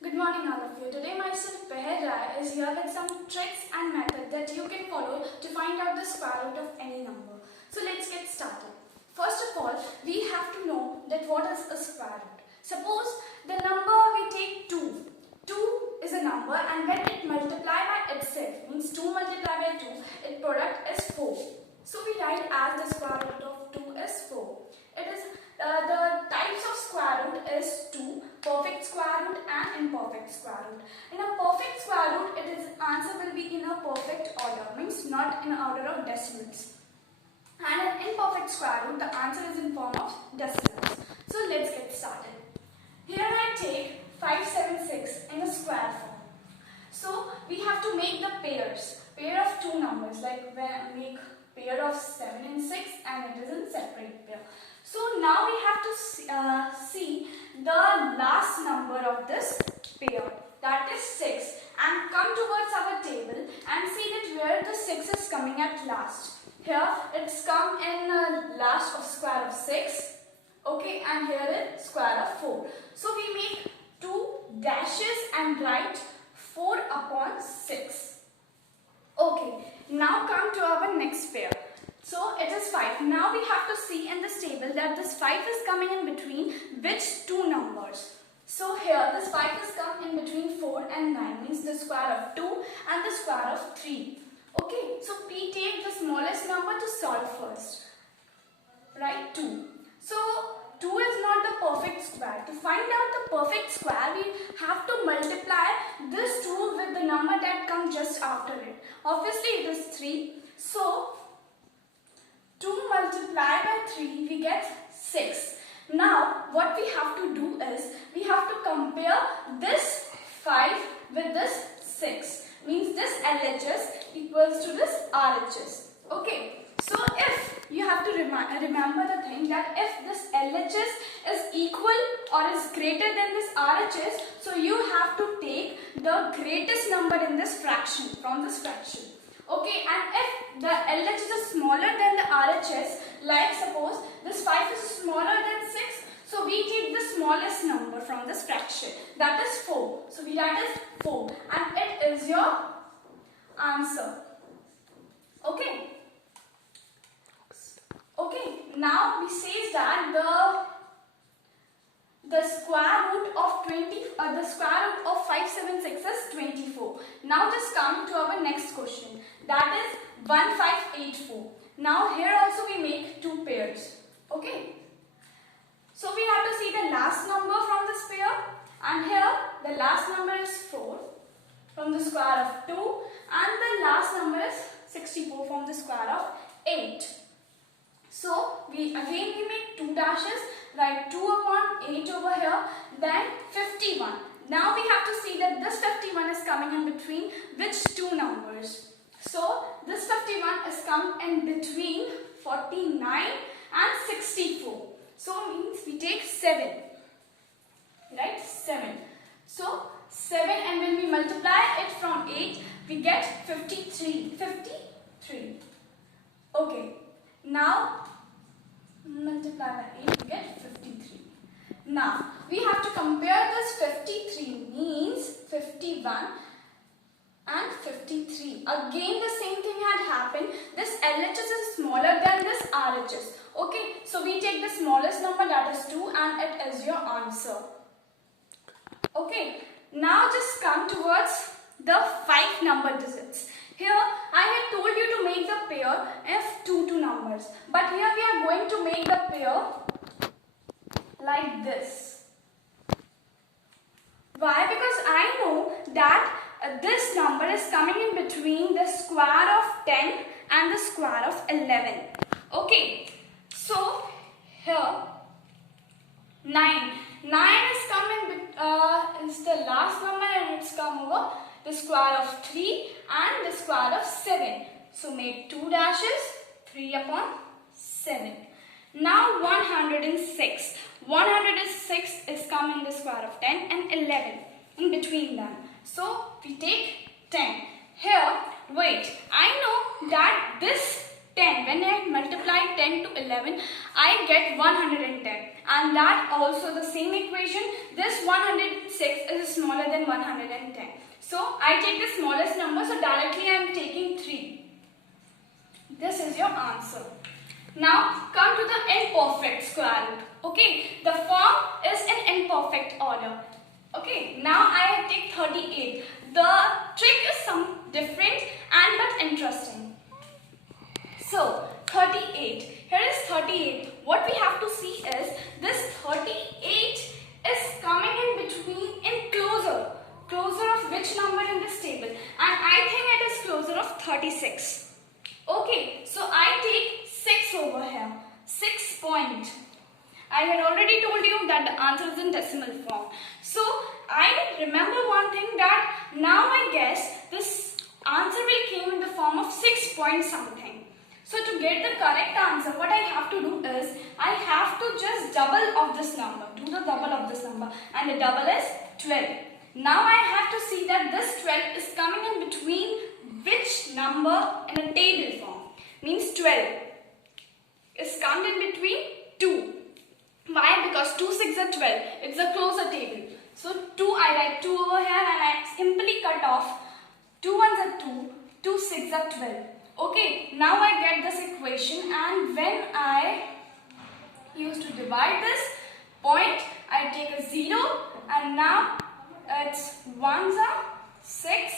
Good morning all of you. Today myself Peher Rai is here with some tricks and methods that you can follow to find out the square root of any number. So let's get started. First of all, we have to know that what is a square root. Suppose the number we take 2. 2 is a number and when it multiplies by itself, means 2 multiplied by 2, its product is 4. So we write as the square root of 2 is 4. It is the types of square root is 2, perfect square root and imperfect square root. In a perfect square root, answer will be in a perfect order, means not in order of decimals. And in imperfect square root, the answer is in form of decimals. So let's get started. Here I take 576 in a square form. So we have to make the pairs. Pair of two numbers, like make pair of 7 and 6, and it is in separate pair. So now we have to see the last number of this pair, that is 6, and come towards our table and see that where the 6 is coming at last. Here it's come in last of square of 6, okay, and here is square of 4. So we make 2 dashes and write 4 upon 6. Okay, now come to our next pair. So it is 5. Now we have to see in this table that this 5 is coming in between which two numbers. So here this 5 is come in between 4 and 9, means the square of 2 and the square of 3. Okay, so we take the smallest number to solve first. Right, 2. So 2 is not the perfect square. To find out the perfect square, we have to multiply this 2 with the number that comes just after it. Obviously it is 3. So 2 multiplied by 3, we get 6. Now, what we have to do is, we have to compare this 5 with this 6. Means this LHS equals to this RHS. Okay. So, if you have to remember the thing that if this LHS is equal or is greater than this RHS, so you have to take the greatest number in this fraction, from this fraction. Okay, and if the LHS is smaller than the RHS, like suppose this 5 is smaller than 6, so we take the smallest number from this fraction, that is 4. So that is 4 and it is your answer. Okay. Okay, now we say that the square root of 576 is 24. Now just come to our next question, that is 1584. Now here also we make two pairs. Okay. So we have to see the last number from this pair, and here the last number is 4 from the square of 2 and the last number is 64 from the square of 8. So we make two dashes, write 2 upon 8 over here, then 51. Now we have to see that this 51 is coming in between which two numbers. So this 51 is come in between 49 and 64. So means we take 7. Right? 7. So 7, and when we multiply it from 8, we get 53. 53. Okay. Now multiply by 8, we get 53. Now we have to compare this 53, means 51 and 53. Again the same thing had happened. This LHS is smaller than this RHS. Okay, so we take the smallest number, that is 2, and it is your answer. Okay, now just come towards the 5 number digits. Here I had told you to make the pair of two numbers, but here we are going to make the pair like this. Why? Because I know that this number is coming in between the square of 10 and the square of 11. Okay, so here 9 is coming is the last number, and it's come over the square of 3 and the square of 7. So make 2 dashes, 3 upon 7. Now 106. 106 is come in the square of 10 and 11 in between them. So we take 10. Here, wait, I know that this 10, when I multiply 10 to 11, I get 110. And that also the same equation, this 106 is smaller smaller than 110. So I take the smallest number, so directly I am taking 3. This is your answer. Now come to the imperfect square root. Okay, the form is in imperfect order. Okay, now I take 38. The trick is some different and but interesting. So 38. Here is 38. What we have to see is this 38 is coming in between in closer. Closer of which number in this table? And I think it is closer of 36. Okay, so I take 6 over here. 6 point. I had already told you that the answer is in decimal form. So I remember one thing, that now I guess this answer will come in the form of 6 point something. So to get the correct answer, what I have to do is, I have to just double of this number. Do the double of this number. And the double is 12. Now I have to see that this 12 is coming in between which number in a table form. Means 12 is come in between 2. Why? Because 2 6 are 12. It's a closer table. So 2, I write 2 over here and I simply cut off. 2 1s are 2. 2 6 are 12. Okay, now I get this equation, and when I used to divide this point, I take a 0, and now it's 1s are 6.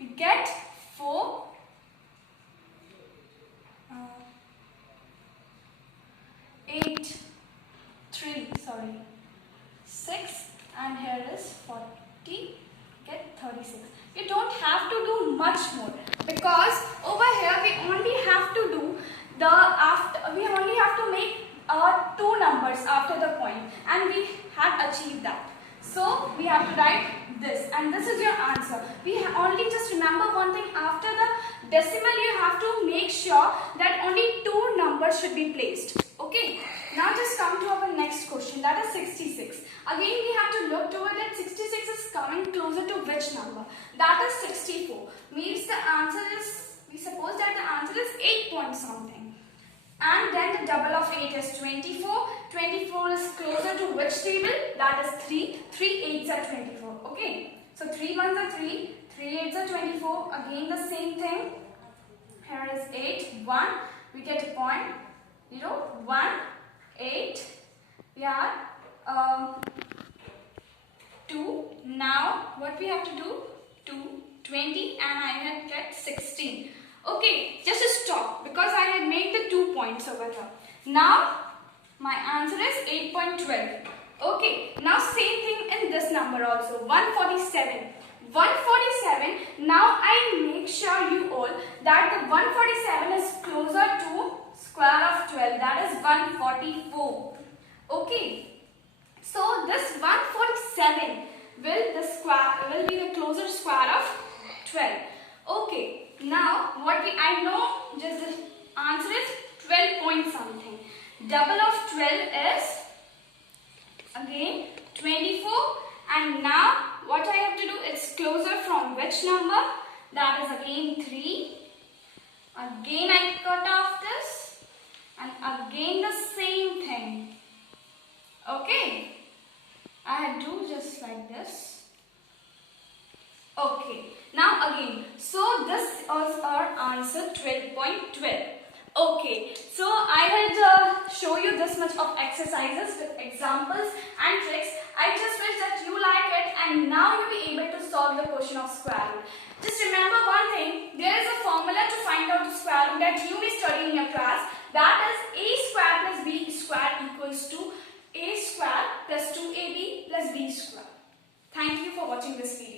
We get 4. 8, 3, sorry, 6, and here is 40, get 36. You don't have to do much more, because over here we only have to do we only have to make 2 numbers after the point, and we have achieved that. So we have to write this, and this is your answer. We only just remember one thing: after the decimal you have to make sure that only 2 numbers should be placed. Okay, now just come to our next question, that is 66. Again we have to look toward that 66 is coming closer to which number? That is 64. Means the answer is, we suppose that the answer is 8 point something. And then the double of 8 is 24. 24 is closer to which table? That is 3. 3 8s are 24. Okay, so 3 1s are 3. 3 8s are 24. Again the same thing. Here is 8, 1. We get a point. 0, 1, 8, we are 2. Now what we have to do? 2, 20, and I had get 16. Okay, just stop, because I had made the 2 points over here. Now my answer is 8.12. Okay, now same thing in this number also, 147. 147, now I make sure you all that the 147 is closer to square of 12, that is 144. Okay, so this 147 will be the closer square of 12. Okay, now what I know, just the answer is 12 point something. Double of 12 is again 24, and now what I have to do is closer from which number? That is again 3. Again I cut off this, and again the same thing. Okay, I do just like this. Okay, now again, so this is our answer, 12.12. Okay, so I had show you this much of exercises with examples and tricks. I just wish that you like it, and now you'll be able to solve the question of square root. Just remember one thing, there is a formula to find out the square root that you will study in your class. That is a square plus b square equals to a square plus 2ab plus b square. Thank you for watching this video.